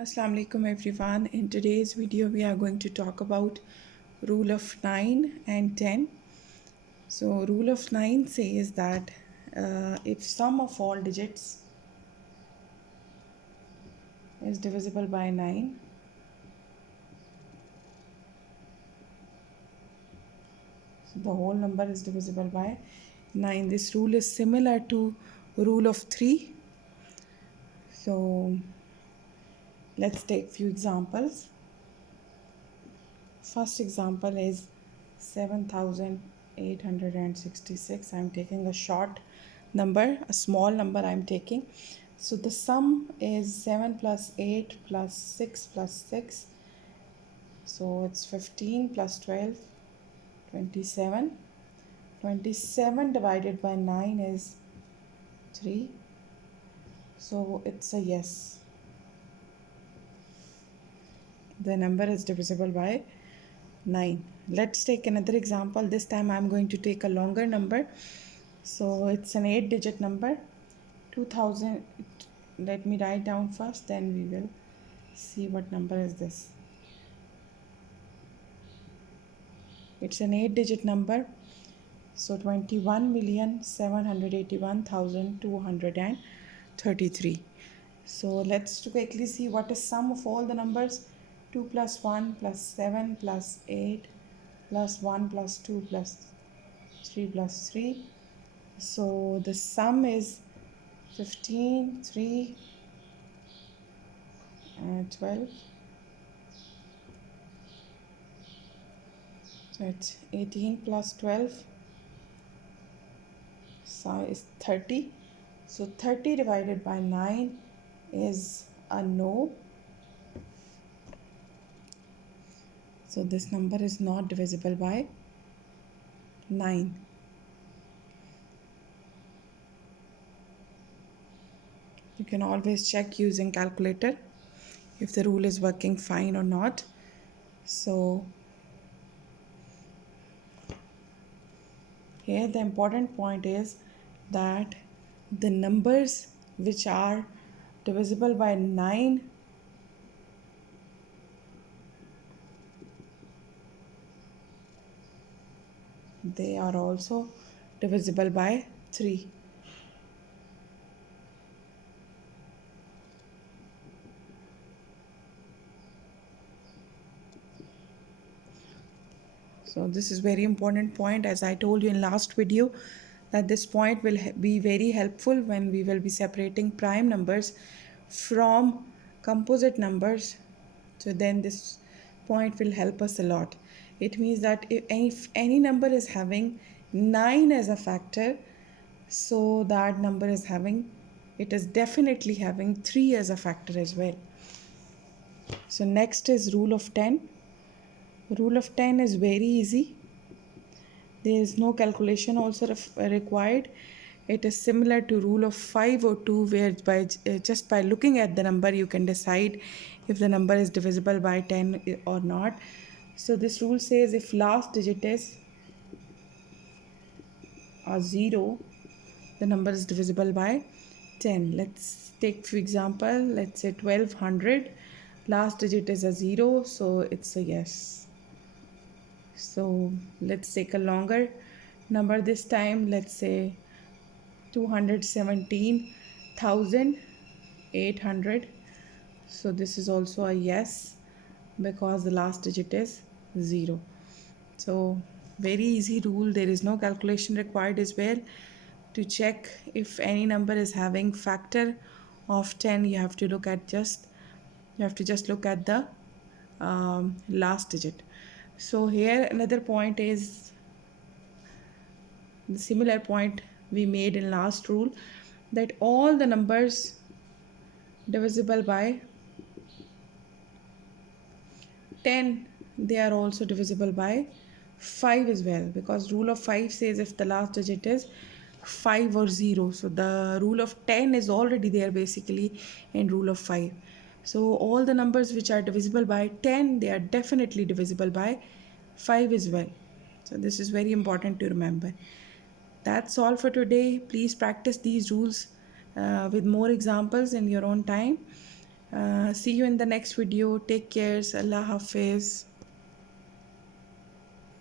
Assalamu alaikum everyone. In today's video we are going to talk about rule of 9 and 10. So rule of 9 says that if sum of all digits is divisible by 9, so the whole number is divisible by 9. This rule is similar to rule of 3. So let's take few examples. First example is 7866. I'm taking a short number, a small number I'm taking. So the sum is 7 plus 8 plus 6 plus 6. So it's 15 plus 12, 27. 27 divided by 9 is 3. So it's a yes. The number is divisible by 9. Let's take another example. This time I'm going to take a longer number. So it's an 8-digit number. 2000. Let me write down first, then we will see what number is this. It's an 8-digit number. So 21,781,233. So let's quickly see what is sum of all the numbers. 2 plus 1 plus 7 plus 8 plus 1 plus 2 plus 3 plus 3. So the sum is 15, 3, and 12. So it's 18 plus 12. So is 30. So 30 divided by 9 is a no. So this number is not divisible by 9. You can always check using calculator if the rule is working fine or not. So here the important point is that the numbers which are divisible by 9 they are also divisible by 3. So this is very important point, as I told you in last video, that this point will be very helpful when we will be separating prime numbers from composite numbers. So then this point will help us a lot. It means that if any number is having 9 as a factor, so that number is having, it is definitely having 3 as a factor as well. So next is rule of 10. Rule of 10 is very easy. There is no calculation also required. It is similar to rule of 5 or 2, where just by looking at the number you can decide if the number is divisible by 10 or not. So this rule says if last digit is a 0, the number is divisible by 10. Let's take few example. Let's say 1200. Last digit is a 0, so it's a yes. So let's take a longer number this time. Let's say 217,800. So this is also a yes because the last digit is 0. So very easy rule. There is no calculation required as well. To check if any number is having factor of 10, you have to just look at the last digit. So here another point is the similar point we made in last rule, that all the numbers divisible by 10, they are also divisible by 5 as well, because rule of 5 says if the last digit is 5 or 0. So the rule of 10 is already there basically in rule of 5. So all the numbers which are divisible by 10, they are definitely divisible by 5 as well. So this is very important to remember. That's all for today. Please practice these rules with more examples in your own time. See you in the next video. Take care. Allah Hafiz.